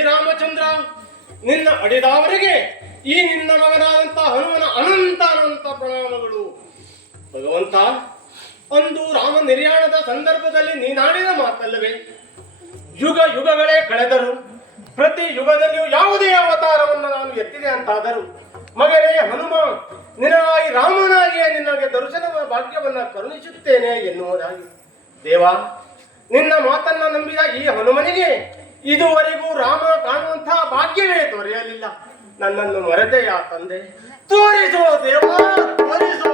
ಶ್ರೀರಾಮಚಂದ್ರ, ನಿನ್ನ ಅಡಿದವರಿಗೆ ಈ ನಿನ್ನ ಮಗನಾದಂತಹ ಹನುಮನ ಅನಂತ ಪ್ರಣಾಮಗಳು. ಭಗವಂತ, ಅಂದು ರಾಮ ನಿರ್ಯಾಣದ ಸಂದರ್ಭದಲ್ಲಿ ನೀನಾಡಿದ ಮಾತಲ್ಲವೇ, ಯುಗಗಳೇ ಕಳೆದರು, ಪ್ರತಿ ಯುಗದಲ್ಲಿಯೂ ಯಾವುದೇ ಅವತಾರವನ್ನು ನಾನು ಎತ್ತಿದೆ ಅಂತಾದರೂ ಮಗನೇ ಹನುಮ, ನಿನಗಾಗಿ ರಾಮನಾಗಿಯೇ ನಿನಗೆ ದರ್ಶನ ಭಾಗ್ಯವನ್ನ ಕರುಣಿಸುತ್ತೇನೆ ಎನ್ನುವುದಾಗಿ. ದೇವ, ನಿನ್ನ ಮಾತನ್ನ ನಂಬಿದ ಈ ಹನುಮನಿಗೆ ಇದುವರೆಗೂ ರಾಮ ಕಾಣುವಂತಹ ಭಾಗ್ಯವೇ ದೊರೆಯಲಿಲ್ಲ. ನನ್ನನ್ನು ಮರೆತೆಯಾ ತಂದೆ? ತೋರಿಸೋ ದೇವ, ತೋರಿಸೋ.